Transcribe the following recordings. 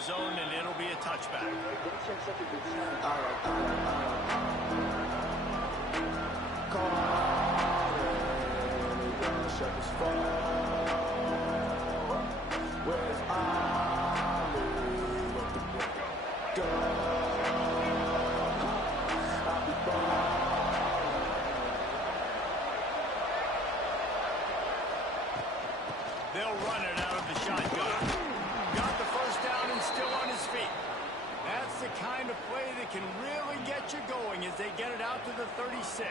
end zone, and it'll be a touchback. They'll run it out of the shotgun. Got the first down and still on his feet. That's the kind of play that can really get you going as they get it out to the 36.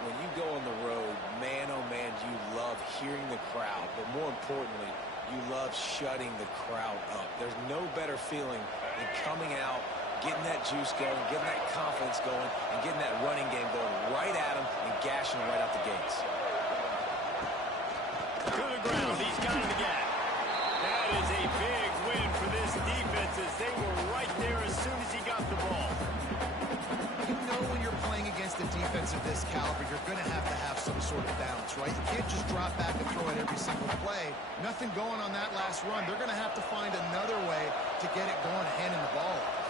When you go on the road, man, oh man, you love hearing the crowd. But more importantly, you love shutting the crowd up. There's no better feeling than coming out, getting that juice going, getting that confidence going, and getting that running game going right at them and gashing them right out the gates. To the ground, he's got it again. That is a big win for this defense as they were right there as soon as he got the ball. You know when you're playing against a defense of this caliber, you're going to have some sort of balance, right? You can't just drop back and throw it every single play. Nothing going on that last run. They're going to have to find another way to get it going, handing the ball off.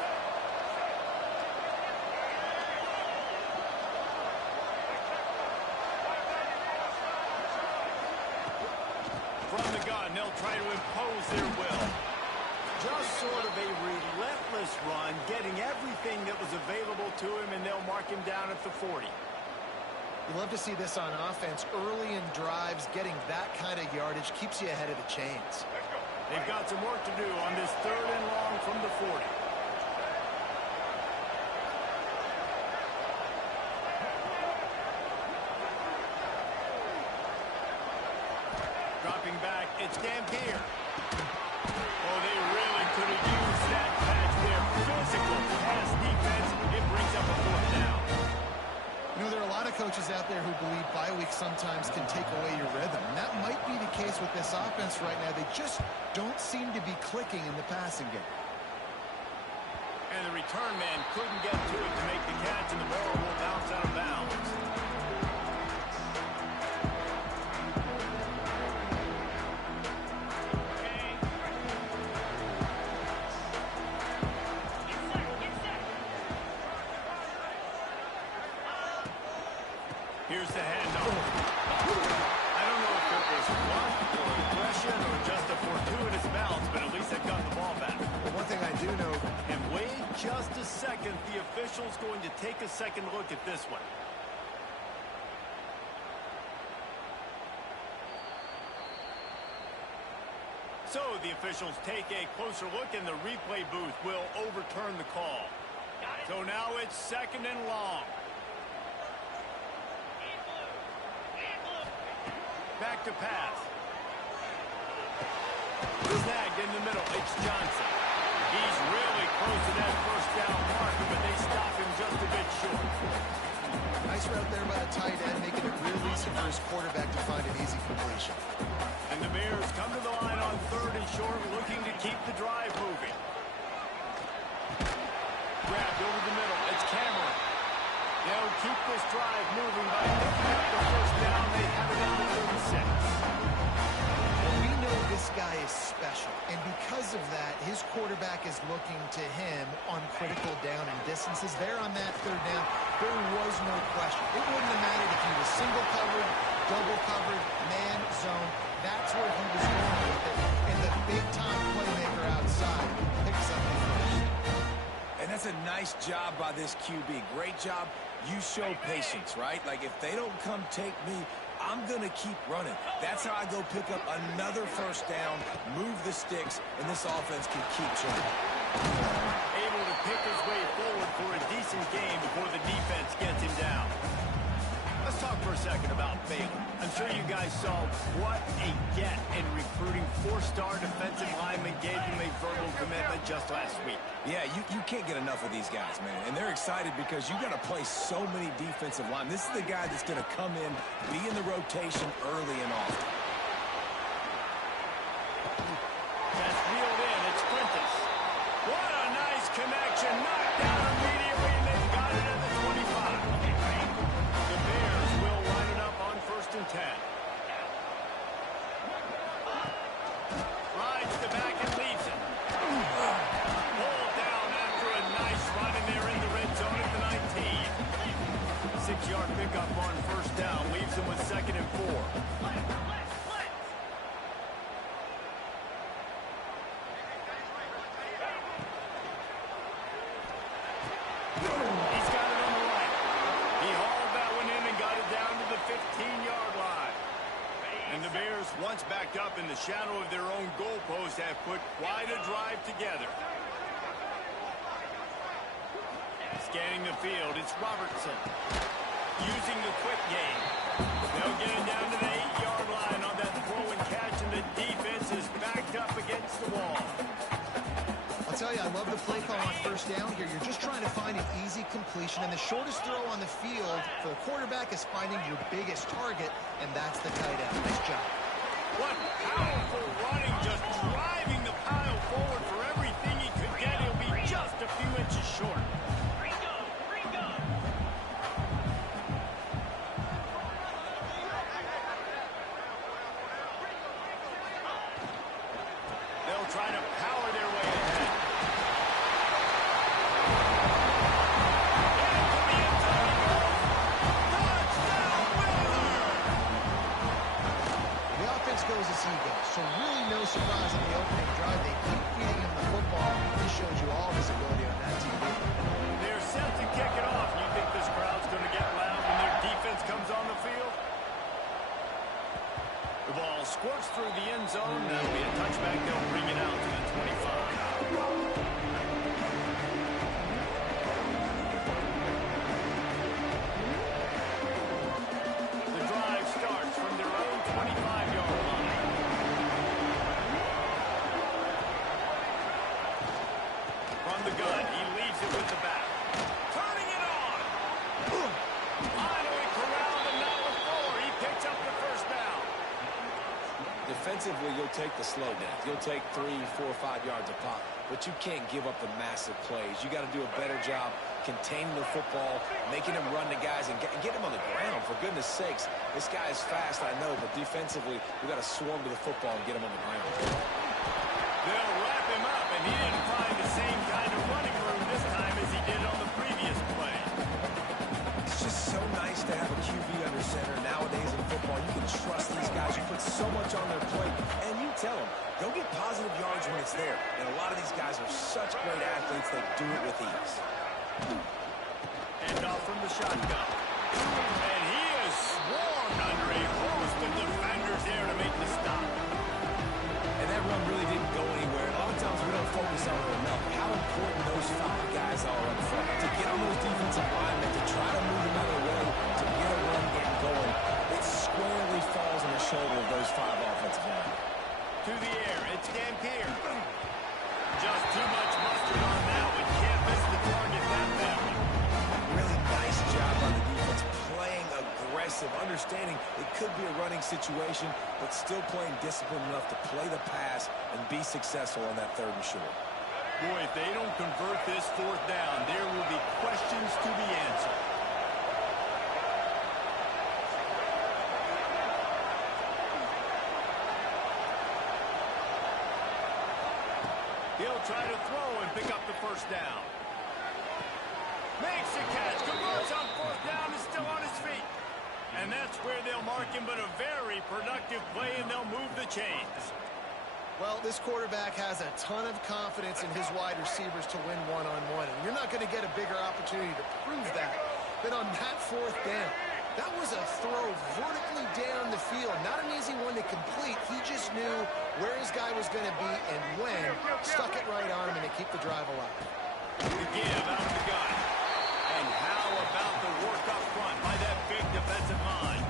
From the gun, they'll try to impose their will. Just sort of a relentless run, getting everything that was available to him, and they'll mark him down at the 40. You love to see this on offense. Early in drives, getting that kind of yardage keeps you ahead of the chains. They've got some work to do on this 3rd and long from the 40. Dropping back, it's Dampier. Oh, they really could have used that patch there. Physical pass defense. It brings up a 4th down. You know, there are a lot of coaches out there who believe bye weeks sometimes can take away your rhythm. And that might be the case with this offense right now. They just don't seem to be clicking in the passing game. And the return man couldn't get to it to make the catch, and the ball will bounce out of bounds. Here's the handoff. I don't know if it was luck or aggression or just a fortuitous bounce, but at least they got the ball back. But one thing I do know, and wait just a second, the official's going to take a second look at this one. So the officials take a closer look, and the replay booth will overturn the call. So now it's 2nd and long. Back to pass. Snagged in the middle. It's Johnson. He's really close to that 1st down marker, but they stop him just a bit short. nice route there by the tight end, making it real easy for his quarterback to find an easy completion. And the Bears come to the line on 3rd and short, looking to keep the drive moving. Grabbed over the middle. It's Cameron. They'll keep this drive moving by picking up the 1st down. They have it down to 36. We know this guy is special, and because of that, his quarterback is looking to him on critical down and distances. There on that 3rd down, there was no question. It wouldn't have mattered if he was single covered, double covered, man, zone. That's where he was going with it. And the big-time playmaker outside picks up the 1st. And that's a nice job by this QB. Great job. You show patience, right? Like, if they don't come take me, I'm going to keep running. That's how I go pick up another 1st down, move the sticks, and this offense can keep trying. Able to pick his way forward for a decent game before the defense gets him down. Let's talk for a second about Baylor. I'm sure you guys saw what a get in recruiting. 4-star defensive lineman gave him a verbal commitment just last week. Yeah, you can't get enough of these guys, man. And they're excited because you got to play so many defensive linemen. This is the guy that's going to come in, be in the rotation early and often. That's wheeled in. It's Quintus. What a nice connection. Knocked down immediately, and they've got it at the 25. The Bears will line it up on 1st and 10. Rides the back and leaves it. 6-yard pickup on first down. Leaves them with 2nd and 4. He's got it on the right. He hauled that one in and got it down to the 15-yard line. And the Bears, once backed up in the shadow of their own goalpost, have put quite a drive together. Scanning the field, it's Robertson. Using the quick game. They'll get it down to the 8-yard line on that throw and catch, and the defense is backed up against the wall. I'll tell you, I love the play call on first down here. You're just trying to find an easy completion, and the shortest throw on the field for the quarterback is finding your biggest target, and that's the tight end. Nice job. What powerful running, just driving the pile forward for everything he could get. He'll be just a few inches short. They'll try to power their way ahead. Into the end zone he goes. Touchdown, Baylor! The offense goes as he goes, so really no surprise on the opening drive. They keep feeding him the football. This shows you all visibility on that TV. They're set to kick it off. You think this crowd's going to get loud when their defense comes on the field? The ball squirts through the end zone. That'll be a touchback. They'll bring it out to the 25. The drive starts from their own 25-yard line. From the gun, he leaves it with the back. Turning it on! Finally corralled, and now with 4. He picks up the first down. Defensively, you'll take the slow down. You'll take 3, 4, 5 yards a pop, but you can't give up the massive plays. You got to do a better job containing the football, making him run the guys, and get him on the ground, for goodness sakes. This guy is fast, I know, but defensively, we got to swarm to the football and get him on the ground. They'll wrap him up, and he didn't find the same kind of running room this time as he did on the previous play. It's just so nice to have a QB under center. Nowadays in football, you can trust these guys. You put so much on their plate, and you tell them, go get positive yards when it's there. And a lot of these guys are such great athletes, they do it with ease. And off from the shotgun. And he is swarmed under a host of defenders there to make the stop. And that run really didn't go anywhere. A lot of times we don't focus on it enough. How important those 5 guys are up front. To get on those defensive linemen, to try to move them out of the way, to get a run game going. It squarely falls on the shoulder of those 5 offensive linemen. To the air, it's Dampier. Just too much mustard on that one. Can't miss the target that badly. Really nice job on the defense, playing aggressive, understanding it could be a running situation, but still playing disciplined enough to play the pass and be successful on that 3rd and short. Boy, if they don't convert this 4th down, there will be questions to be answered. He'll try to throw and pick up the first down. Makes a catch, converts on 4th down, is still on his feet. And that's where they'll mark him, but a very productive play, and they'll move the chains. Well, this quarterback has a ton of confidence in his wide receivers to win one-on-one, and you're not going to get a bigger opportunity to prove that than on that 4th down. That was a throw vertically down the field. Not an easy one to complete. He just knew where his guy was going to be and when. Stuck it right on him, and they keep the drive alive. The give out of the gun. And how about the work up front by that big defensive line?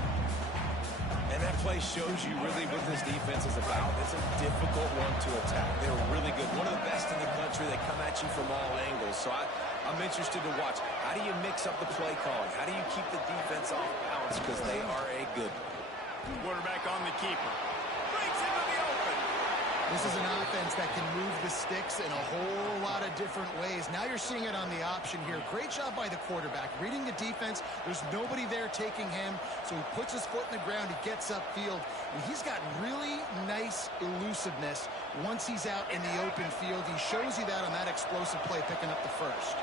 And that play shows you really what this defense is about. It's a difficult one to attack. They're really good. One of the best in the country. They come at you from all angles. So I'm interested to watch. How do you mix up the play calling? How do you keep the defense off balance? Because they are a good one. Quarterback on the keeper. Breaks into the open. This is an offense that can move the sticks in a whole lot of different ways. Now you're seeing it on the option here. Great job by the quarterback. Reading the defense, there's nobody there taking him, so he puts his foot in the ground, he gets upfield, and he's got really nice elusiveness once he's out in the open field. He shows you that on that explosive play, picking up the first.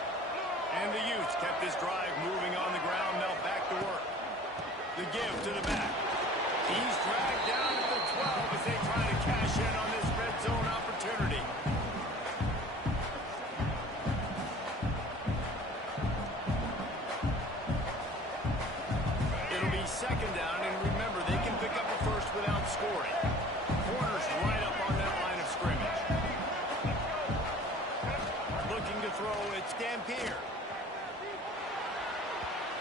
And the Utes kept this drive moving on the ground. Now back to The give to the back. He's dragged down at the 12 as they try to cash in on this red zone opportunity. It'll be second down, and remember, they can pick up a first without scoring. Corner's right up on that line of scrimmage. Looking to throw, it's Dampier.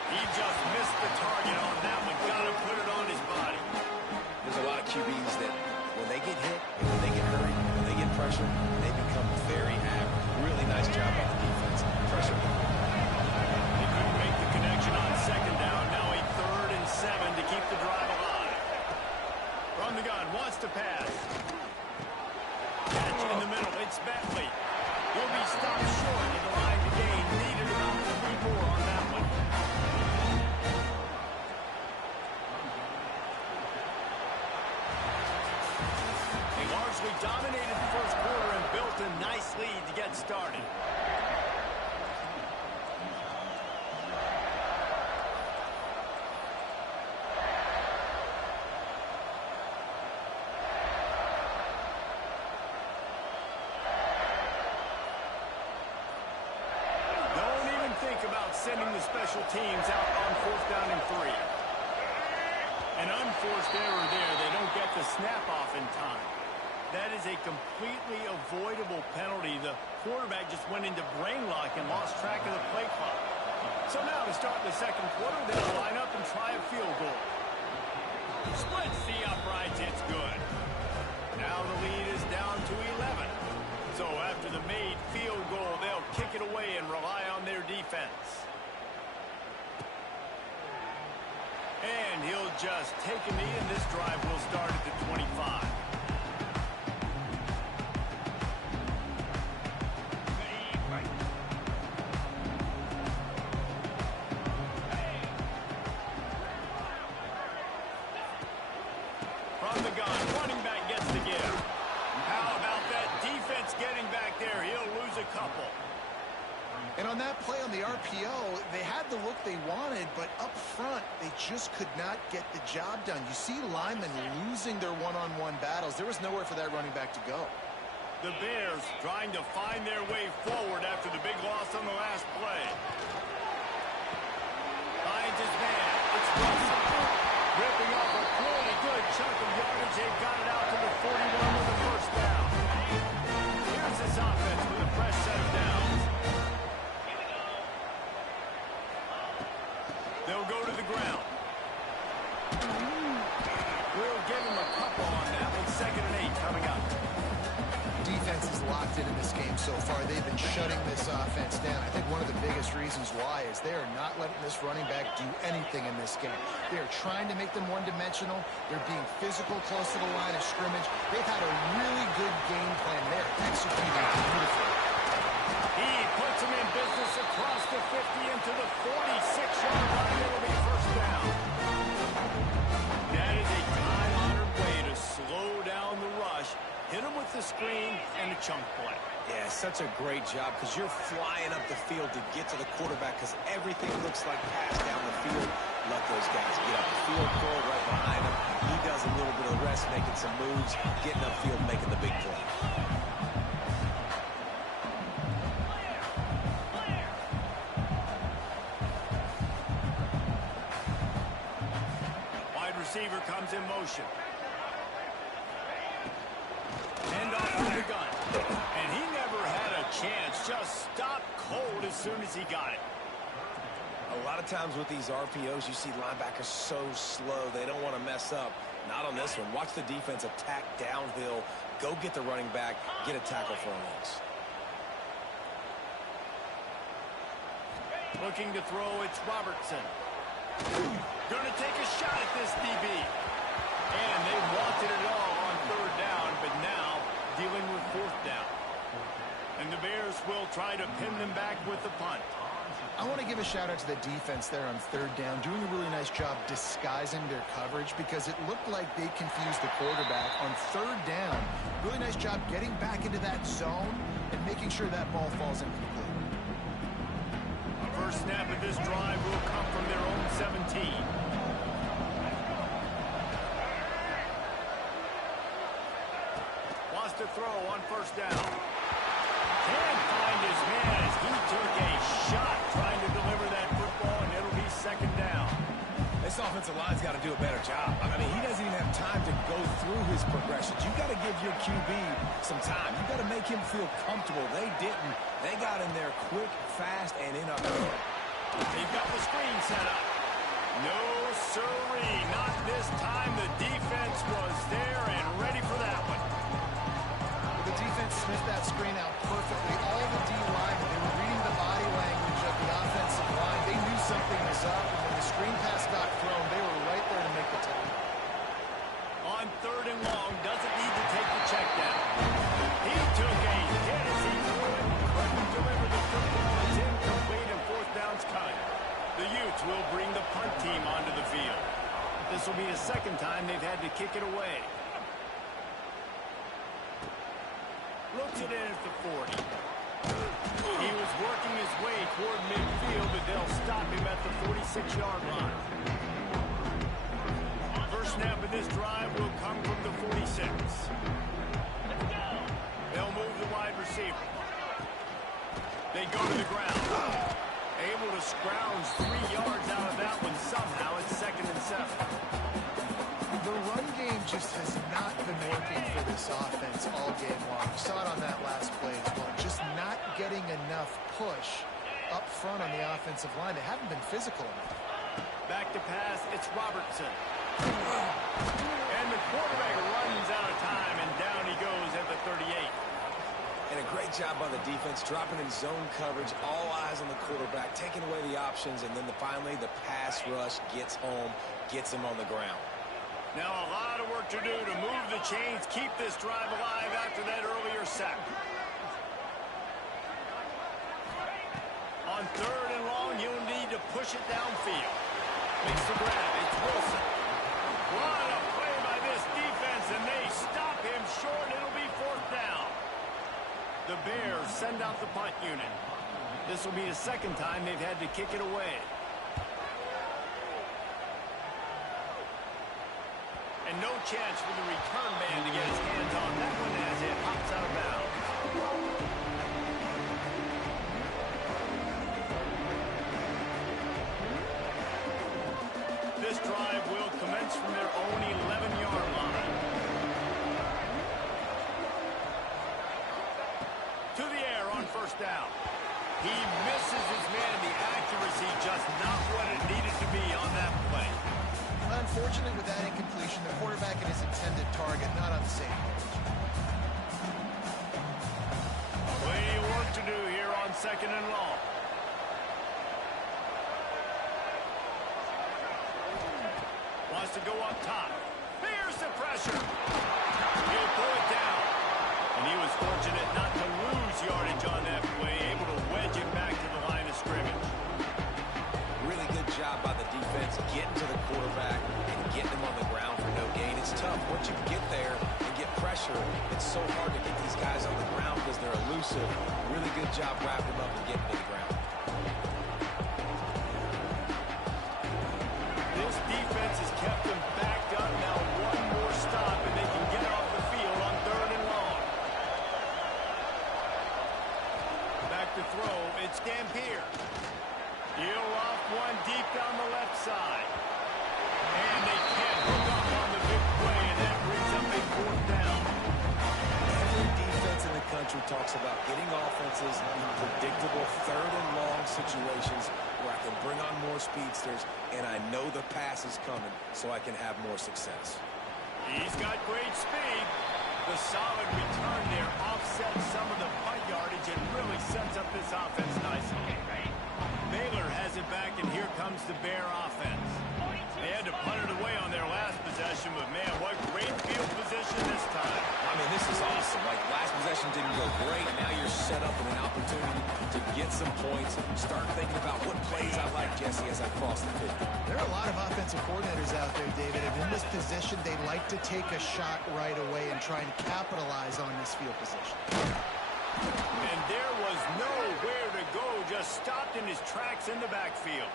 He just missed the target on that one. Got to put it on his body. There's a lot of QBs that when they get hit, when they get hurried, when they get pressure, they become very average. Really nice job by the defense. Pressure. They couldn't make the connection on second down. Now a 3rd and 7 to keep the drive alive. From the gun, wants to pass. Catch in the middle. It's Bentley. He'll be stopped short in the line to gain. Needed about 3 more on that one. They largely dominated the first quarter and built a nice lead to get started. Don't even think about sending the special teams out on 4th down and 3. An unforced error there. They don't get the snap off in time. That is a completely avoidable penalty. The quarterback just went into brain lock and lost track of the play clock. So now to start the second quarter, they'll line up and try a field goal. Splits the uprights. It's good. Now the lead is down to 11. So after the made field goal, they'll kick it away and rely on their defense. And he'll just take a knee, and this drive will start at the 25. From the gun, running back gets the give. How about that defense getting back there? He'll lose a couple. And on that play on the RPO, they had the look they wanted, but up front, they just could not get the job done. You see linemen losing their one-on-one battles. There was nowhere for that running back to go. The Bears trying to find their way forward after the big loss on the last play. Finds his man. It's Russell. Ripping off a pretty good chunk of yardage. They've got it out to the 41 with the first down. Here's this offense with a fresh set of downs. They'll go to the ground. We'll give him a couple on that one. 2nd and 8 coming up. Defense is locked in this game so far. They've been shutting this offense down. I think one of the biggest reasons why is they are not letting this running back do anything in this game. They are trying to make them one-dimensional. They're being physical close to the line of scrimmage. They've had a really good game plan. They're executing beautifully. He puts him in business across the 50 into the 46-yard line. It'll be first down. That is a time-honored way to slow down the rush. Hit him with the screen and a chunk play. Yeah, such a great job because you're flying up the field to get to the quarterback because everything looks like pass down the field. Let those guys get up the field, goal right behind him. He does a little bit of rest, making some moves, getting upfield, making the big play. Wide receiver comes in motion. Hand off to the gun. And he never had a chance. Just stopped cold as soon as he got it. A lot of times with these RPOs, you see linebackers so slow. They don't want to mess up. Not on this one. Watch the defense attack downhill. Go get the running back. Get a tackle for a loss. Looking to throw, it's Robertson. Going to take a shot at this DB. And they wanted it all on 3rd down, but now dealing with 4th down. And the Bears will try to pin them back with the punt. I want to give a shout out to the defense there on 3rd down, doing a really nice job disguising their coverage because it looked like they confused the quarterback on 3rd down. Really nice job getting back into that zone and making sure that ball falls incomplete. First snap of this drive will come from their own 17. to throw on first down. Can't find his man as he took a shot trying to deliver that football, and it'll be second down. This offensive line's got to do a better job. I mean, he doesn't even have time to go through his progressions. You've got to give your QB some time. You've got to make him feel comfortable. They didn't. They got in there quick, fast, and in a hurry. They've got the screen set up. No, sirree, not this time. The defense was there and ready for that one. The defense sniffed that screen out perfectly. All the D linemen, they were reading the body language of the offensive line. They knew something was up, and when the screen pass got thrown, they were right there to make the tackle. On third and long, doesn't need to take the check down. He took a hit as he threw it, couldn't deliver the football. It's incomplete, and fourth down's coming. The Utes will bring the punt team onto the field. This will be the second time they've had to kick it away. Looks it in at the 40. He was working his way toward midfield, but they'll stop him at the 46-yard line. First snap of this drive will come from the 46. They'll move the wide receiver. They go to the ground. Able to scrounge 3 yards out of that one somehow. It's 2nd and 7. The run game just has not been working for this offense all game long. You saw it on that last play as well. Just not getting enough push up front on the offensive line. They haven't been physical enough. Back to pass, it's Robertson. And the quarterback runs out of time, and down he goes at the 38. And a great job by the defense, dropping in zone coverage, all eyes on the quarterback, taking away the options, and then finally the pass rush gets home, gets him on the ground. Now a lot of work to do to move the chains, keep this drive alive after that earlier sack. On third and long, you'll need to push it downfield. Makes the grab. It's Wilson. What a play by this defense, and they stop him short. It'll be fourth down. The Bears send out the punt unit. This will be the second time they've had to kick it away. And no chance for the return man to get his hands on that one as it hops out of bounds. This drive will commence from their own 11-yard line. To the air on first down. He misses his man. The accuracy just not what it needed to be on that play. Unfortunately, with that incompletion, the quarterback and his intended target not on the same page. Plenty of work to do here on second and long. Wants to go up top. Here's the pressure. He'll pull it down. And he was fortunate not to lose yardage on that play, able to wedge it back to the line of scrimmage. Really good job by the defense getting to the quarterback and getting him on the ground for no gain. It's tough. Once you get there and get pressure, it's so hard to get these guys on the ground because they're elusive. Really good job wrapping him up and getting to the ground. This defense has kept them backed up. Now one more stop and they can get off the field on third and long. Back to throw. It's Dampier. He'll off one deep down the left side. And they can't hook up on the big play, and that brings up a fourth down. Every defense in the country talks about getting offenses in predictable third and long situations where I can bring on more speedsters, and I know the pass is coming, so I can have more success. He's got great speed. The solid return there offsets some of the punt yardage and really sets up this offense nicely. Baylor has it back, and here comes the Bear offense. They had to punt it away on their last possession, but man, what great field position this time. I mean, this is awesome. Like, last possession didn't go great. Now you're set up with an opportunity to get some points. Start thinking about what plays I like, Jesse, as I cross the 50. There are a lot of offensive coordinators out there, David, and in this position, they like to take a shot right away and try and capitalize on this field position. And there was nowhere to go, just stopped in his tracks in the backfield.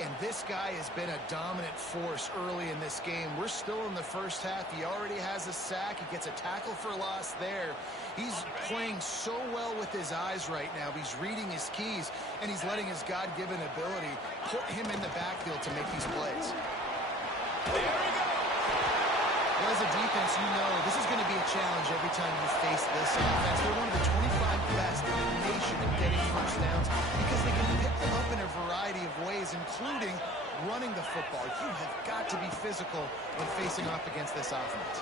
And this guy has been a dominant force early in this game. We're still in the first half. He already has a sack. He gets a tackle for loss there. He's playing so well with his eyes right now. He's reading his keys, and he's letting his God-given ability put him in the backfield to make these plays. There he goes. Well, as a defense, you know this is going to be a challenge every time you face this offense. They're one of the 25 best in the nation at getting first downs because they can pick them up in a variety of ways, including running the football. You have got to be physical when facing off against this offense.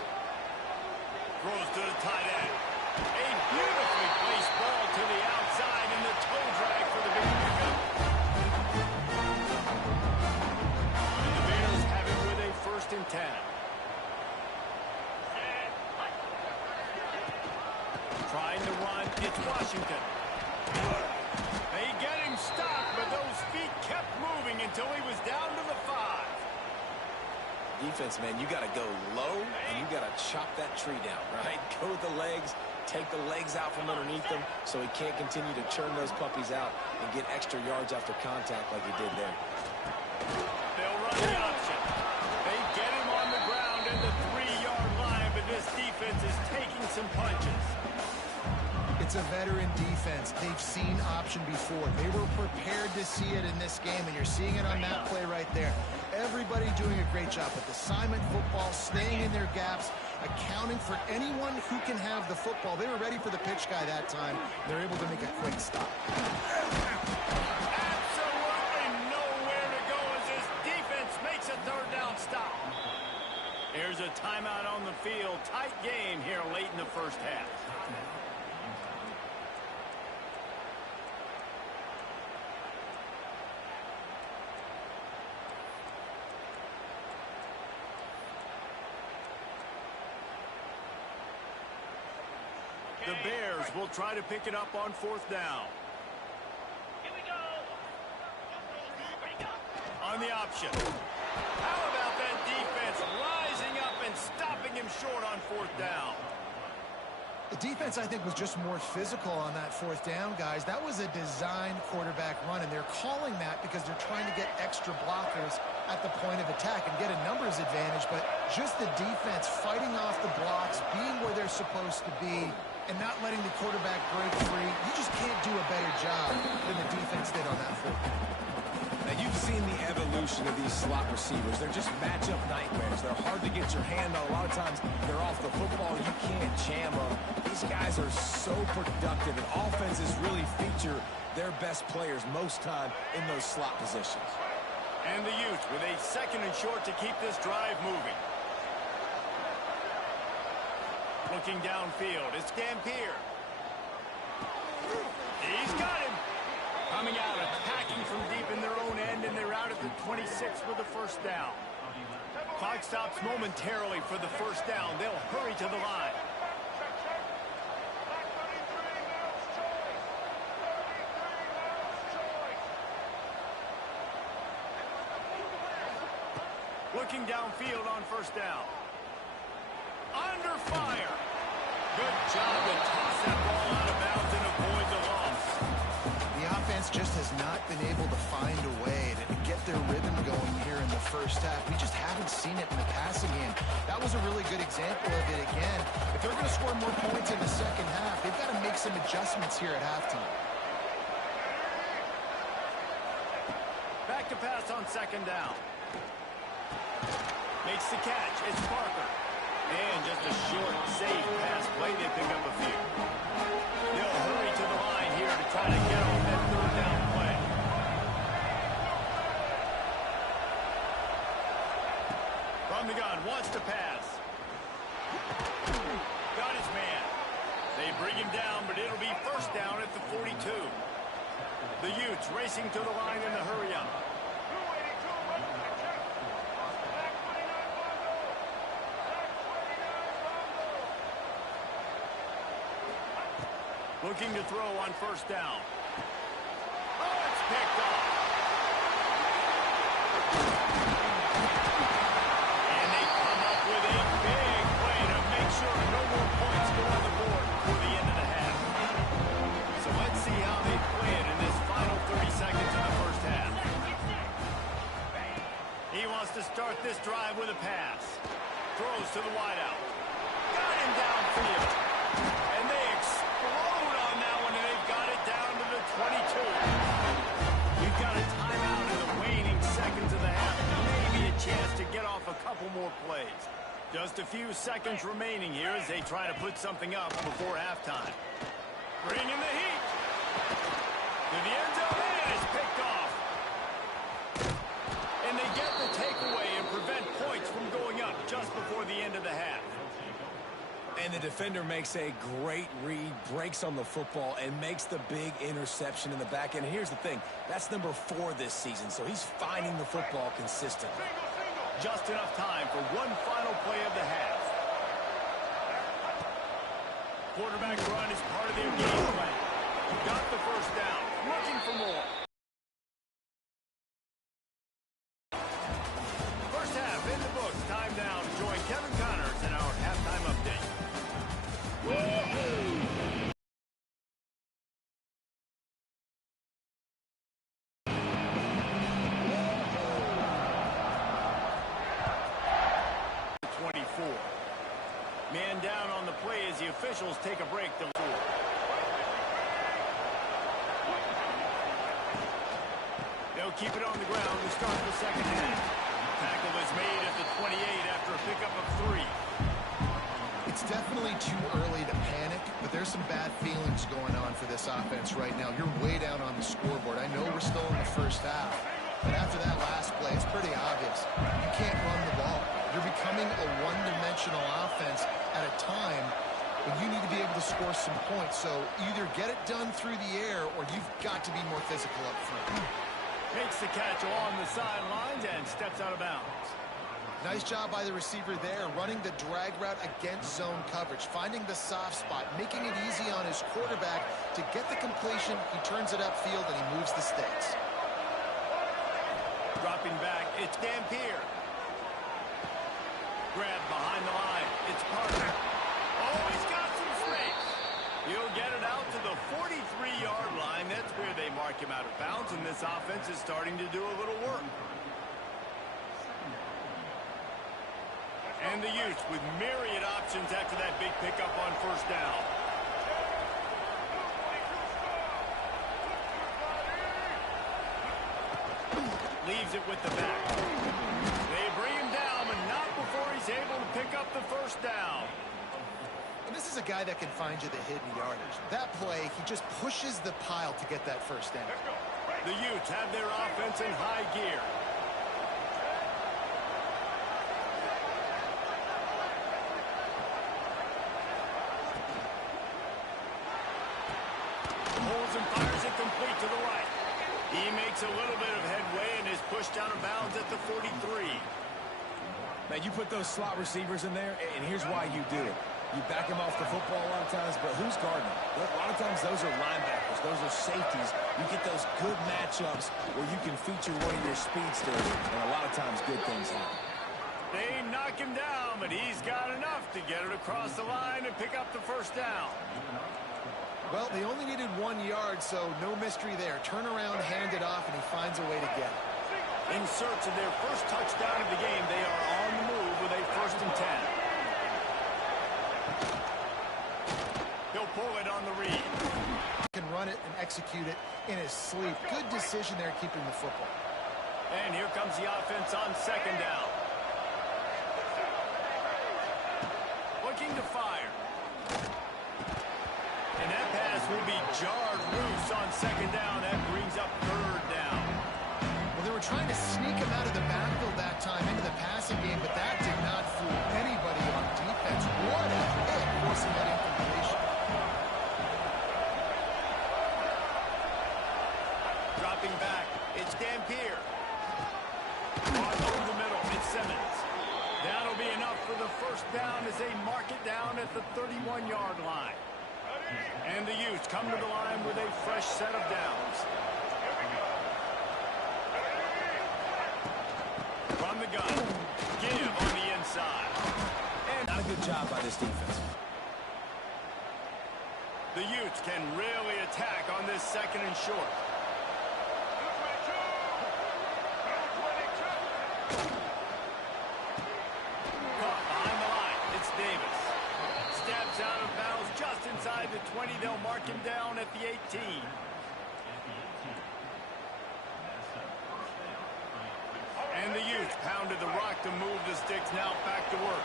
Throws to the tight end. A beautifully placed ball to the outside and the toe drag for the big pickup. And the Bears have it with a 1st and 10. Trying to run, it's Washington. They get him stopped, but those feet kept moving until he was down to the 5. Defense, man, you got to go low, and you got to chop that tree down, right? Go with the legs, take the legs out from underneath them so he can't continue to churn those puppies out and get extra yards after contact like he did there. They'll run the option. They get him on the ground at the 3-yard line, but this defense is taking some punches. It's a veteran defense. They've seen option before. They were prepared to see it in this game, and you're seeing it on that play right there. Everybody doing a great job with assignment football, staying in their gaps, accounting for anyone who can have the football. They were ready for the pitch guy that time. They're able to make a quick stop. Absolutely nowhere to go as this defense makes a 3rd down stop. Here's a timeout on the field. Tight game here late in the first half. The Bears will try to pick it up on 4th down. Here we go. On the option. How about that defense rising up and stopping him short on 4th down? The defense, I think, was just more physical on that 4th down, guys. That was a designed quarterback run, and they're calling that because they're trying to get extra blockers at the point of attack and get a numbers advantage, but just the defense fighting off the blocks, being where they're supposed to be, and not letting the quarterback break free. You just can't do a better job than the defense did on that 4th down. Now, you've seen the evolution of these slot receivers. They're just matchup nightmares. They're hard to get your hand on. A lot of times, they're off the football. You can't jam them. These guys are so productive, and offenses really feature their best players most time in those slot positions. And the Utes with a 2nd and short to keep this drive moving. Looking downfield, it's Dampier. He's got him. Coming out, attacking from deep in their own end, and they're out at the 26 with the 1st down. Clock stops momentarily for the 1st down. They'll hurry to the line. Looking downfield on 1st down. Under fire. Good job to toss that ball out of bounds and avoid the loss. The offense just has not been able to find a way to get their rhythm going here in the first half. We just haven't seen it in the passing game. That was a really good example of it again. If they're going to score more points in the second half, they've got to make some adjustments here at halftime. Back to pass on 2nd down. Makes the catch. It's Parker. And just a short, safe pass play. They pick up a few. They'll hurry to the line here to try to get off that 3rd down play. From the gun, wants to pass. Got his man. They bring him down, but it'll be 1st down at the 42. The Utes racing to the line in the hurry up. Looking to throw on 1st down. Oh, it's picked off. And they come up with a big play to make sure no more points go on the board before the end of the half. So let's see how they play it in this final 30 seconds of the first half. He wants to start this drive with a pass. Throws to the wideout. Got him downfield. And they explode on that one, and they've got it down to the 22. We've got a timeout in the waning seconds of the half. Maybe a chance to get off a couple more plays. Just a few seconds remaining here as they try to put something up before halftime. Bringing the heat. To the end zone, and it's picked off. And they get the takeaway and prevent points from going up just before the end of the half. And the defender makes a great read, breaks on the football, and makes the big interception in the back end. Here's the thing. That's number 4 this season, so he's finding the football consistently. Just enough time for one final play of the half. Quarterback run is part of their game plan. Got the first down. Looking for more. First half in the books. Time now to join Kevin Connors in our halftime update. Woo-hoo! Man down on the play as the officials take a break to four. They'll keep it on the ground to start the second half. Tackle is made at the 28 after a pickup of 3. It's definitely too early to panic, but there's some bad feelings going on for this offense right now. You're way down on the scoreboard. I know we're still in the first half, but after that last play, it's pretty obvious. You can't run the ball. You're becoming a one-dimensional offense at a time when you need to be able to score some points. So either get it done through the air or you've got to be more physical up front. Makes the catch along the sidelines and steps out of bounds. Nice job by the receiver there, running the drag route against zone coverage, finding the soft spot, making it easy on his quarterback to get the completion. He turns it upfield and he moves the stakes. Dropping back, it's Dampier. Grab behind the line. It's Parker. Oh, he's got some space. He'll get it out to the 43-yard line. That's where they mark him out of bounds, and this offense is starting to do a little work. And the Utes with myriad options after that big pickup on first down. Leaves it with the back. They bring him down, but not before he's able to pick up the first down. And this is a guy that can find you the hidden yardage. That play, he just pushes the pile to get that first down. The Utes have their offense in high gear. Holds and fires it complete to the right. He makes a little bit of headway and is pushed out of bounds at the 43. Man, you put those slot receivers in there, and here's why you do it. You back them off the football a lot of times, but who's guarding them? A lot of times those are linebackers. Those are safeties. You get those good matchups where you can feature one of your speedsters, and a lot of times good things happen. They knock him down, but he's got enough to get it across the line and pick up the first down. Well, they only needed 1 yard, so no mystery there. Turn around, hand it off, and he finds a way to get it. In search of their first touchdown of the game, they are on the move with a 1st and 10. He'll pull it on the read. Can run it and execute it in his sleep. Good decision there keeping the football. And here comes the offense on second down. Looking to fire. And that pass will be jarred loose on second down. That brings up third down. Well, they were trying to sneak him out of the backfield that time into the passing game, but that did not fool anybody on defense. What a hit, forcing that incompletion. Dropping back, it's Dampier. Over the middle, it's Simmons. That'll be enough for the first down as they mark it down at the 31-yard line. And the Utes come to the line with a fresh set of downs. From the gun, give on the inside. And not a good job by this defense. The Utes can really attack on this second and short. Caught behind the line. It's Davis. Steps out of bounds just inside the 20. They'll mark him down at the 18. And the Utes pounded the rock to move the sticks. Now back to work.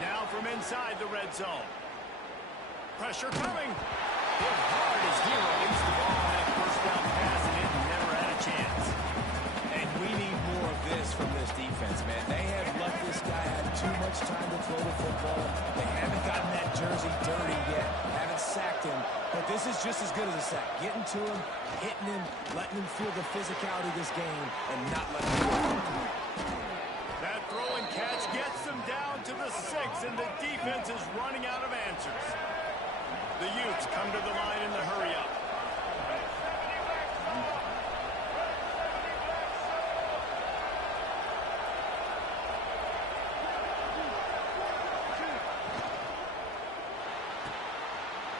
Now from inside the red zone. Pressure coming. Hit hard as Hero leads the ball on that first down pass, and it never had a chance. And we need more of this from this defense, man. They have let this guy have too much time to throw the football. They haven't gotten that jersey dirty yet. Haven't sacked him. But this is just as good as a sack. Getting to him, hitting him, letting him feel the physicality of this game, and not letting him go. That throw and catch gets them down to the 6, and the defense is running out of answers. The Utes come to the line in the hurry-up.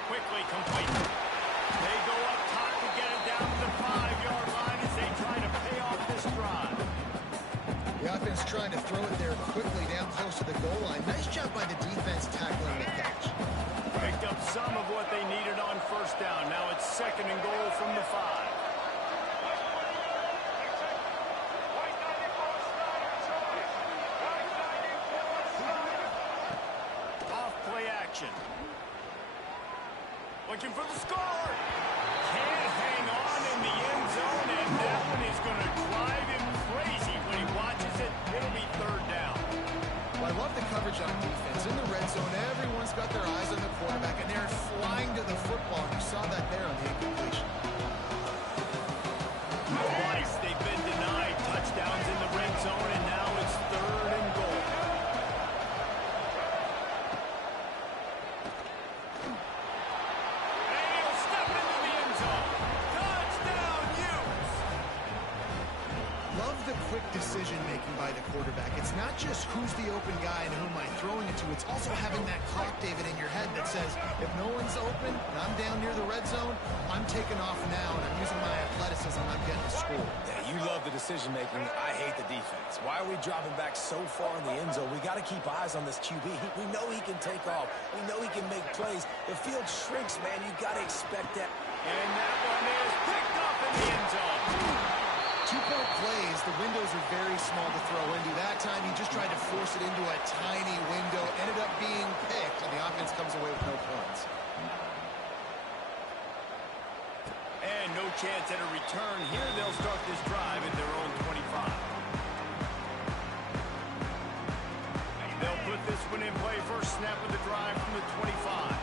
Quickly complete. They go up top to get it down to the 5-yard line as they try to pay off this drive. The offense trying to throw it there quickly down close to the goal line. Nice job by the defense tackling the catch. Picked up some of what they needed on first down. Now it's 2nd and goal from the 5. Off play action. Looking for the score. Can't hang on in the end zone, and that one is going to drive him crazy when he watches it. It'll be 3rd down. Well, I love the coverage on defense. In the red zone, everyone's got their eyes on the quarterback, and they're flying to the football. You saw that there on the incompletion. Twice they've been denied touchdowns in the red zone, and now it's 3rd and goal. And he'll step into the end zone. Touchdown, Utes! Love the quick decision-making by the quarterback. It's not just who's the open guy and who am I throwing it to. It's also having that clock, David, in your head that says, if no one's open and I'm down near the red zone, I'm taking off now, and I'm using my athleticism, and I'm getting a score. Yeah, you love the decision-making. I hate the defense. Why are we dropping back so far in the end zone? We got to keep eyes on this QB. We know he can take off. We know he can make plays. The field shrinks, man. You got to expect that. And that one is picked up in the end zone. 2-point plays, the windows are very small to throw into. That time, he just tried to force it into a tiny window, ended up being picked, and the offense comes away with no points. And no chance at a return here. They'll start this drive at their own 25. They'll put this one in play. First snap of the drive from the 25.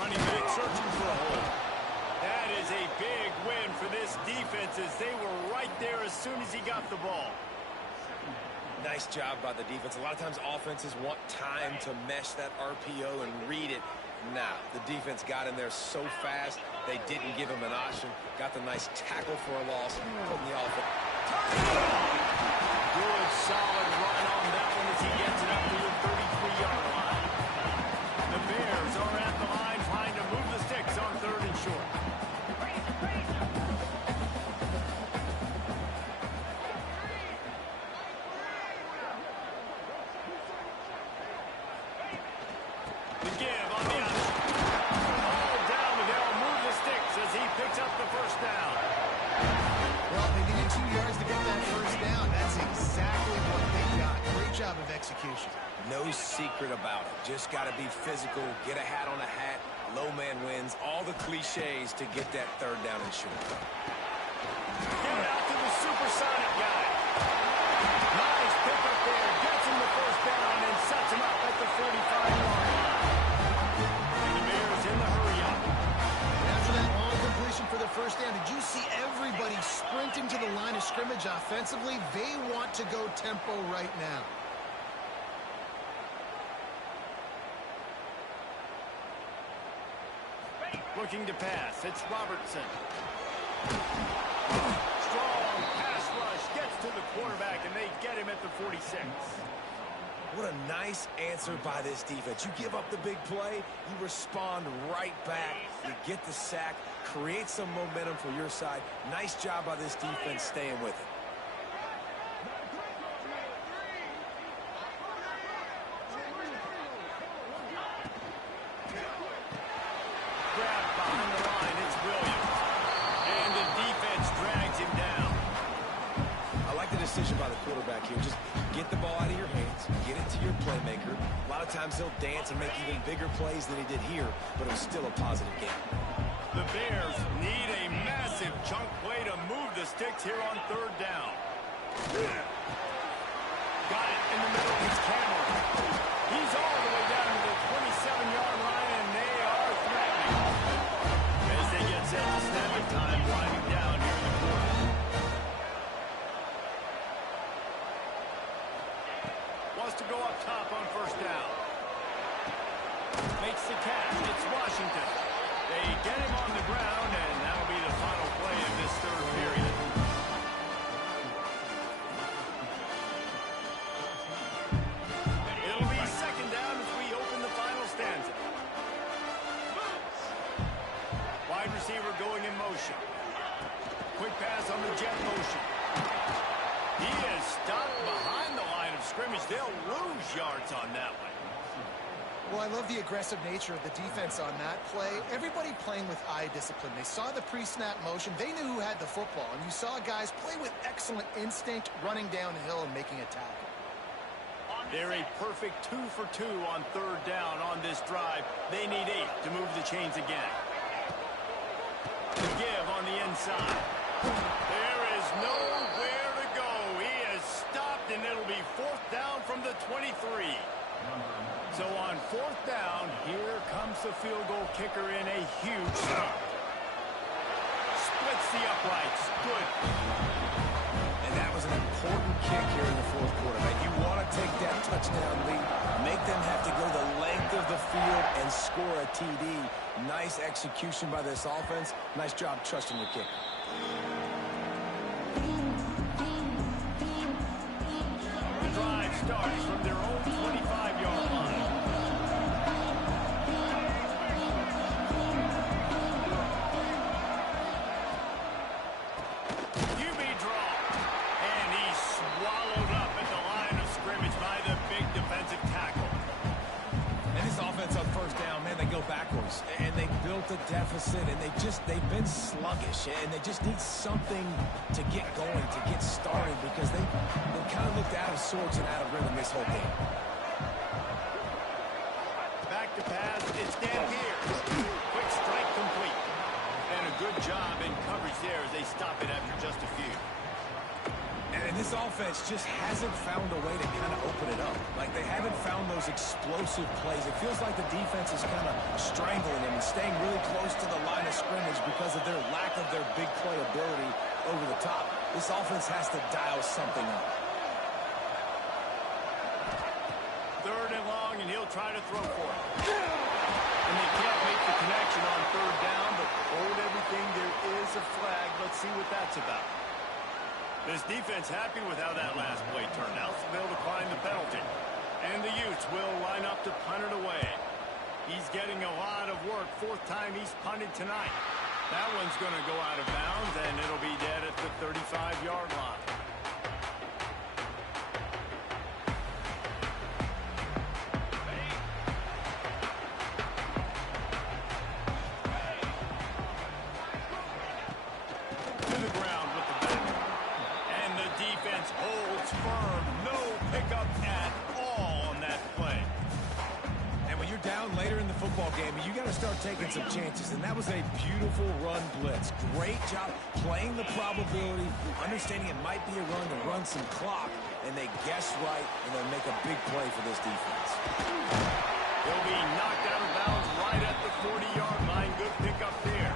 Running back searching for a hole. That is a big win for this defense as they were right there as soon as he got the ball. Nice job by the defense. A lot of times offenses want time to mesh that RPO and read it. Now, the defense got in there so fast, they didn't give him an option. Got the nice tackle for a loss from the offense. Good, solid run on that one as he gets it up to the 33-yard line. The Bears are at the line trying to move the sticks on 3rd and short. The give on the outside. All down, and they'll move the sticks as he picks up the first down. Well, they needed 2 yards to get that first down. That's exactly what they got. Great job of execution. No secret about it. Just got to be physical, get a hat on a hat, low man wins, all the cliches to get that 3rd down and short. Get it out to the supersonic guy. Nice pick up there. Gets him the first down and sets him up at the 45-yard line. And the Bears in the hurry-up. After that long completion for the first down, did you see everybody sprinting to the line of scrimmage offensively? They want to go tempo right now. Looking to pass. It's Robertson. Strong pass rush. Gets to the quarterback, and they get him at the 46. What a nice answer by this defense. You give up the big play, you respond right back, you get the sack, create some momentum for your side. Nice job by this defense staying with it. Grabbed behind the line, it's Williams. And the defense drags him down. I like the decision by the quarterback here. Just get the ball out of your hands, get it to your playmaker. A lot of times he'll dance and make even bigger plays than he did here, but it was still a positive game. The Bears need a massive chunk play to move the sticks here on third down. Got it in the middle. It's Cameron. He's all the way down to the 27-yard line, and they are threatening. As they get set to snap it, time winding down here in the quarter. Wants to go up top on first down. Makes the catch. It's Washington. They get him on the ground, and that'll be the final play of this third period. It'll be second down as we open the final stanza. Wide receiver going in motion. Quick pass on the jet motion. He is stopped behind the line of scrimmage. They'll lose yards on that one. Well, I love the aggressive nature of the defense on that play. Everybody playing with eye discipline. They saw the pre-snap motion. They knew who had the football. And you saw guys play with excellent instinct, running down the hill and making a tackle. They're a perfect 2 for 2 on third down on this drive. They need 8 to move the chains again. To give on the inside. There is nowhere to go. He is stopped, and it'll be fourth down from the 23. So on fourth down, here comes the field goal kicker in a huge stop. Splits the uprights. Good. And that was an important kick here in the fourth quarter. Now, you want to take that touchdown lead, make them have to go the length of the field and score a TD. Nice execution by this offense. Nice job trusting your kicker. The drive starts from their own 25-yard line. QB draw. And he's swallowed up at the line of scrimmage by the big defensive tackle. And this offense on first down, man, they go backwards. And they built a deficit, and they've been sluggish. And they just need something to get going, to get started, because they kind of looked out of sorts and out of rhythm this whole game. Back to pass. It's Dan here. Quick strike complete. And a good job in coverage there as they stop it after just a few. And this offense just hasn't found a way to kind of open it up. Like, they haven't found those explosive plays. It feels like the defense is kind of strangling them and staying really close to the line of scrimmage because of their lack of their big play ability over the top. This offense has to dial something up. Third and long, and he'll try to throw for it. And they can't make the connection on third down, but hold everything. There is a flag. Let's see what that's about. This defense happy with how that last play turned out, so they'll decline the penalty. And the Utes will line up to punt it away. He's getting a lot of work. Fourth time he's punted tonight. That one's going to go out of bounds, and it'll be dead at the 35-yard line. To the ground with the back. And the defense holds firm. No pickup at all on that play. And when you're down later in the football game, you got to start taking some chances. And that was a beautiful run blitz. Great job playing the probability, understanding it might be a run to run some clock. And they guess right, and they make a big play for this defense. He'll be knocked out of bounds right at the 40-yard line. Good pickup there.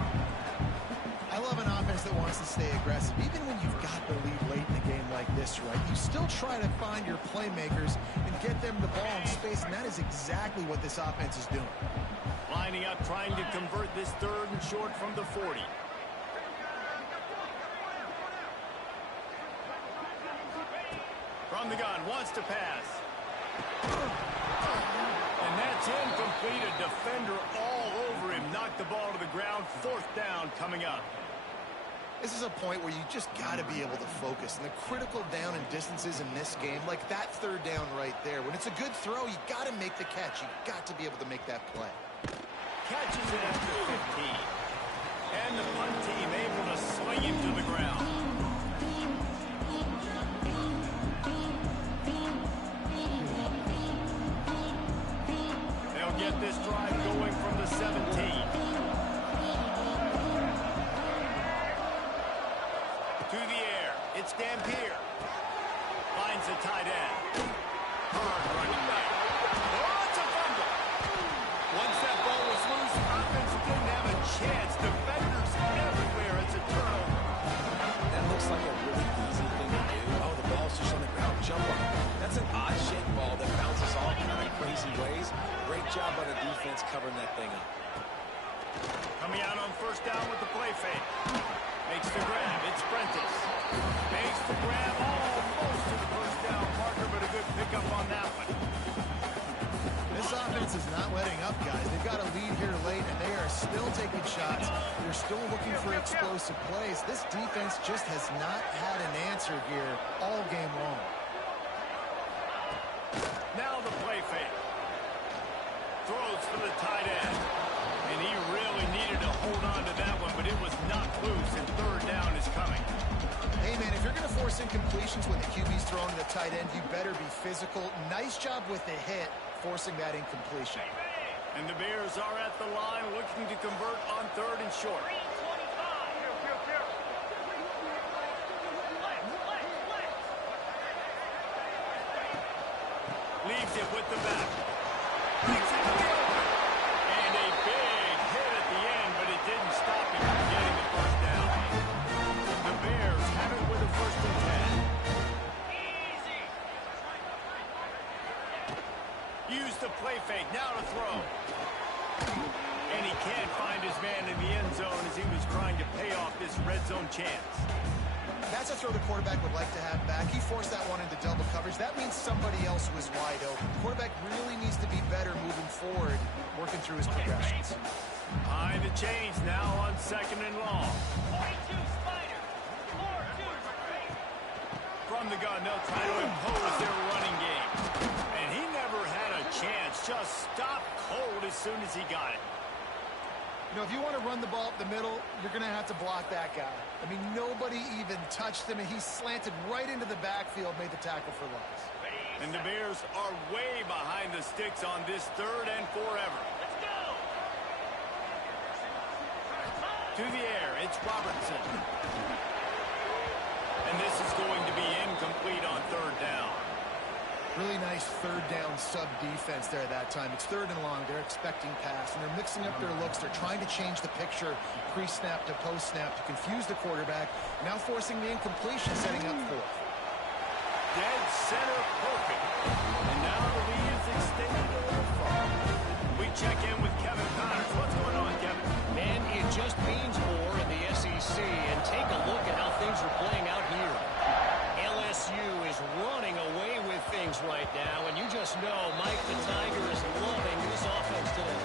I love an offense that wants to stay aggressive. Even when you've got the lead late in the game like this, right, you still try to find your playmakers and get them the ball in space, and that is exactly what this offense is doing. Lining up, trying to convert this third and short from the 40. From the gun, wants to pass. And that's incomplete. A defender all over him. Knocked the ball to the ground. 4th down coming up. This is a point where you just got to be able to focus. And the critical down and distances in this game, like that 3rd down right there, when it's a good throw, you got to make the catch. You got to be able to make that play. Catches it after 15. And the punt team able to swing him to the ground. They'll get this drive going from the 17. To the air. It's Dampier. Finds the tight end. Hard running back. Oh, it's a fumble. Once that ball was loose, offense didn't have a chance. Defenders everywhere. It's a turnover. That looks like a really easy thing to do. Oh, the ball's just on the ground. Jump on it. That's an odd-shaped ball that bounces all kind of crazy ways. Great job by the defense covering that thing up. Coming out on 1st down with the play fake. Makes the grab. It's Prentice. Makes the grab almost to the 1st down marker, but a good pickup on that one. This offense is not letting up, guys. They've got a lead here late, and they are still taking shots. They're still looking for explosive plays. This defense just has not had an answer here all game long. Now the play fake. Throws for the tight end. And he really needed to hold on to that one, but it was not loose, and 3rd down is coming. Hey, man, if you're going to force incompletions when the QB's throwing to the tight end, you better be physical. Nice job with the hit, forcing that incompletion. And the Bears are at the line looking to convert on 3rd and short. Leaves it with the back. Takes it to the open. And a big hit at the end, but it didn't stop him from getting the 1st down. The Bears have it with a 1st and 10. Use the play fake. Now to throw. And he can't find his man in the end zone as he was trying to pay off this red zone chance. That's a throw the quarterback would like to have back. He forced that one into double coverage. That means somebody else was wide open. The quarterback really needs to be better moving forward, working through his progressions. Behind the chains now on 2nd and long. 42 Spider. 4-2. From the gun, they'll try to impose their running game. And he never had a chance. Just stopped cold as soon as he got it. You know, if you want to run the ball up the middle, you're going to have to block that guy. I mean, nobody even touched him, and he slanted right into the backfield, made the tackle for loss. And the Bears are way behind the sticks on this 3rd and forever. Let's go. To the air, it's Robertson. And this is going to be incomplete on 3rd down. Really nice 3rd down sub defense there that time. It's 3rd and long. They're expecting pass, and they're mixing up their looks. They're trying to change the picture pre-snap to post-snap to confuse the quarterback. Now forcing the incompletion, setting up 4th. Dead center perfect. And now the lead is extended a little far. We check in with Kevin Connors. What's going on, Kevin? Man, it just means more in the SEC. And take a look at how things are playing out here. LSU is running away with things right now, and you just know Mike the Tiger is loving this offense today.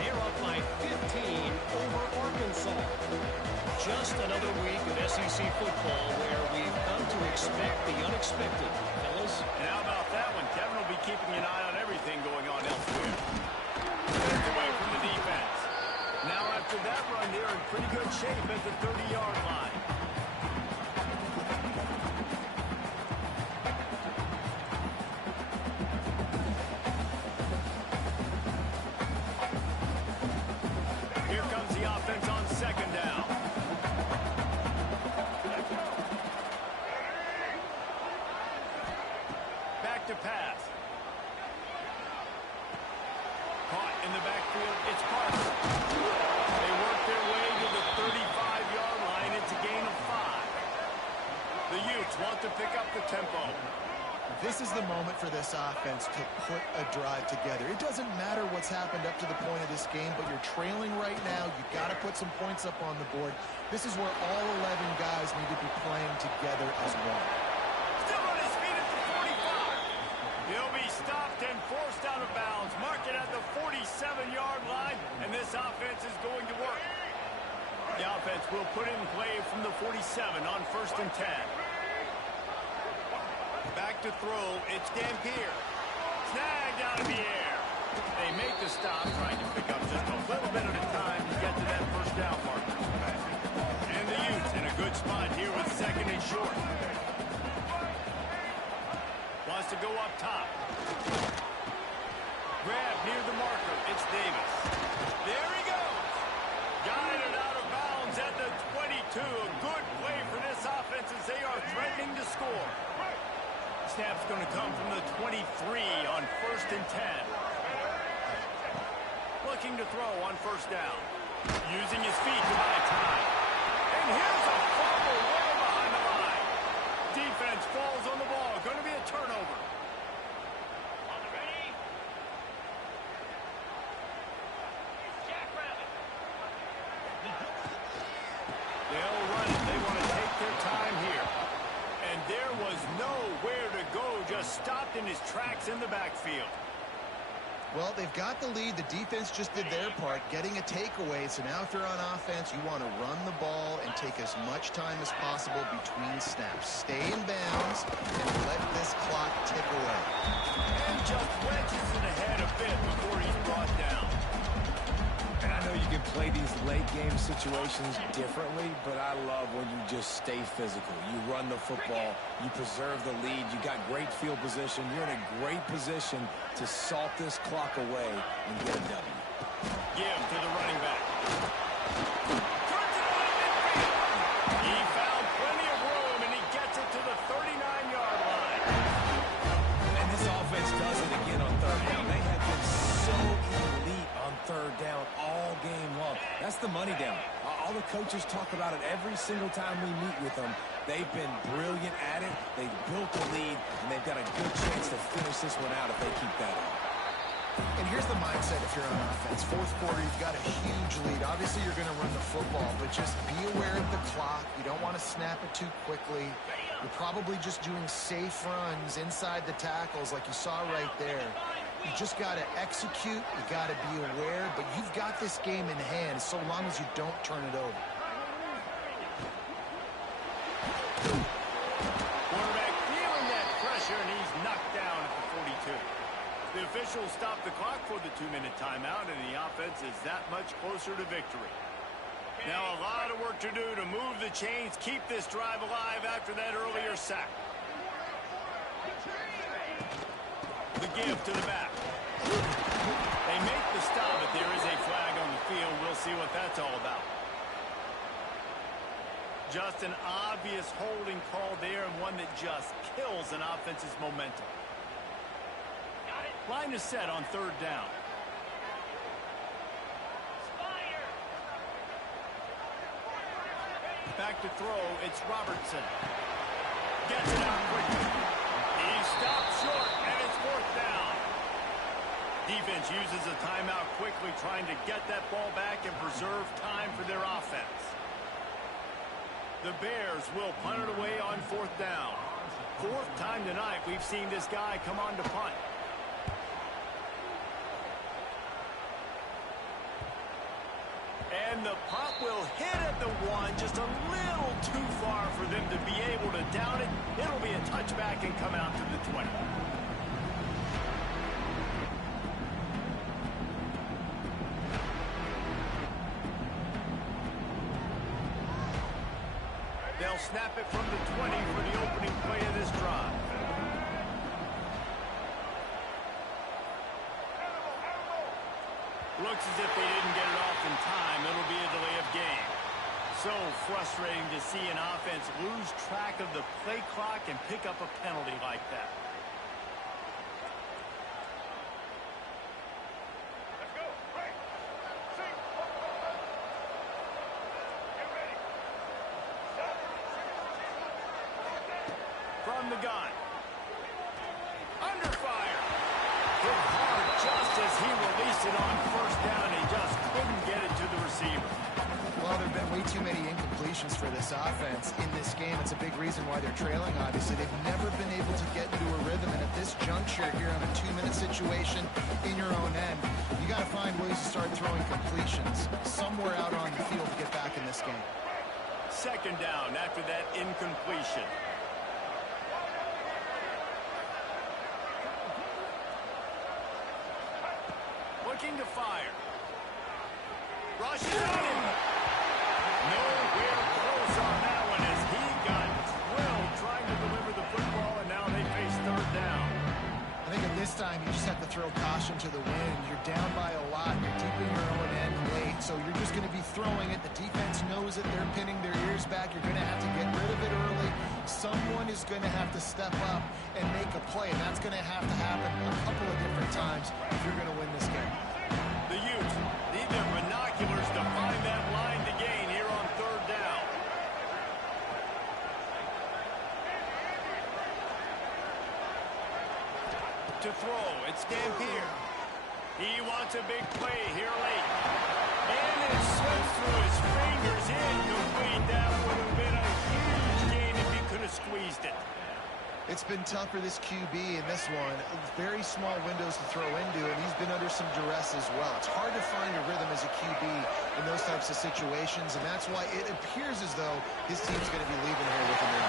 They're up by 15 over Arkansas. Just another week of SEC football where we've come to expect the unexpected, fellas. And how about that one? Kevin will be keeping an eye on everything going on elsewhere. Takes away from the defense. Now after that run, they're in pretty good shape at the 30-yard line. Here comes the offense on 2nd down. Back to pass. Caught in the backfield. It's Parsons. They work their way to the 35-yard line. It's a gain of 5. The Utes want to pick up the tempo. This is the moment for this offense to put a drive together. It doesn't matter what's happened up to the point of this game, but you're trailing right now. You've got to put some points up on the board. This is where all 11 guys need to be playing together as one. Still on his feet at the 45. He'll be this offense is going to work. The offense will put it in play from the 47 on 1st and 10. Back to throw. It's Dampier. Snagged out of the air. They make the stop, trying to pick up just a little bit at a time to get to that first down marker. And the Utes in a good spot here with 2nd and short. Wants to go up top. Grab near the marker. It's Davis. There he goes. Guided out of bounds at the 22. A good play for this offense as they are threatening to score. Snap's going to come from the 23 on 1st and 10. Looking to throw on 1st down. Using his feet to buy time. And here's a fumble way behind the line. Defense falls on the ball. Going to be a turnover. On the ready. Jackrabbit. They'll run it. They want to take their time here. And there was nowhere to go. Just stopped in his tracks in the backfield. Well, they've got the lead. The defense just did their part, getting a takeaway. So now if you're on offense, you want to run the ball and take as much time as possible between snaps. Stay in bounds and let this clock tick away. And just wedges it ahead a bit before he's brought down. And I know you can play these late-game situations differently, but I love when you just stay physical. You run the football, you preserve the lead, you got great field position, you're in a great position to salt this clock away and get a W. Give to the running back. He found plenty of room, and he gets it to the 39-yard line. And this offense does it again on 3rd down. They have been so elite on 3rd down all game long. That's the money down. All the coaches talk about it every single time we meet with them. They've been brilliant at it. They've built the lead, and they've got a good chance to finish this one out if they keep that up. And here's the mindset if you're on offense. 4th quarter, you've got a huge lead. Obviously, you're going to run the football, but just be aware of the clock. You don't want to snap it too quickly. You're probably just doing safe runs inside the tackles like you saw right there. You just got to execute. You got to be aware, but you've got this game in hand so long as you don't turn it over. Quarterback feeling that pressure, and he's knocked down at the 42. The officials stop the clock for the 2-minute timeout, and the offense is that much closer to victory. Now a lot of work to do to move the chains, keep this drive alive after that earlier sack. The give to the back. They make the stop, but there is a flag on the field. We'll see what that's all about. Just an obvious holding call there, and one that just kills an offense's momentum. Line is set on 3rd down. Spider. Back to throw, it's Robertson. Gets it out quickly. He stopped short, and it's 4th down. Defense uses a timeout quickly, trying to get that ball back and preserve time for their offense. The Bears will punt it away on 4th down. 4th time tonight we've seen this guy come on to punt. And the punt will hit at the 1, just a little too far for them to be able to down it. It'll be a touchback and come out to the 20. They'll snap it from the 20 for the opening play of this drive. Looks as if they didn't get it off in time. It'll be a delay of game. So frustrating to see an offense lose track of the play clock and pick up a penalty like that. Let's go. Right. Sing. Get ready. From the gun. Under fire. Hit hard just as he released it on 1st down. He just couldn't get it to the receiver. Well, there have been way too many incompletions implications for this offense in this game. It's a big reason why they're trailing, obviously. They've never been able to get into a rhythm, and at this juncture here on a 2-minute situation in your own end, you got to find ways to start throwing completions somewhere out on the field to get back in this game. Second down after that incompletion. Looking to fire. Rushes on him. Nowhere close on that one as he got drilled trying to deliver the football, and now they face third down. I think at this time you just have to throw caution to the wind. You're down by a lot. You're deep in your own end late, so you're just going to be throwing it. The defense knows it. They're pinning their ears back. You're going to have to get rid of it early. Someone is going to have to step up and make a play, and that's going to have to happen a couple of different times if you're going to win this game. The Utes need their binoculars to find that line to gain here on third down. To throw, it's Dampier. He wants a big play here late. And it slips through his fingers. Incomplete. That would have been a huge gain if he could have squeezed it. It's been tough for this QB in this one. Very small windows to throw into, and he's been under some duress as well. It's hard to find a rhythm as a QB in those types of situations, and that's why it appears as though his team's going to be leaving here with a win.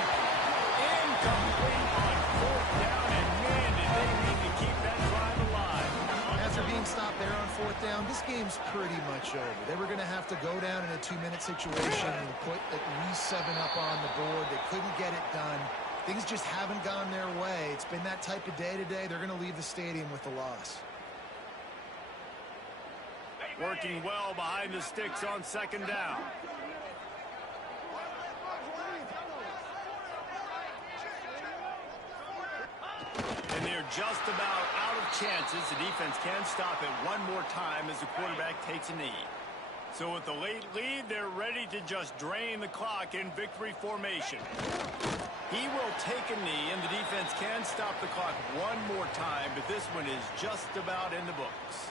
Incomplete on fourth down, and man, did they need to keep that drive alive. After being stopped there on fourth down, this game's pretty much over. They were going to have to go down in a 2-minute situation and put at least 7 up on the board. They couldn't get it done. Things just haven't gone their way. It's been that type of day today. They're going to leave the stadium with the loss. Working well behind the sticks on second down. And they're just about out of chances. The defense can stop it one more time as the quarterback takes a knee. So with the late lead, they're ready to just drain the clock in victory formation. He will take a knee, and the defense can stop the clock one more time, but this one is just about in the books.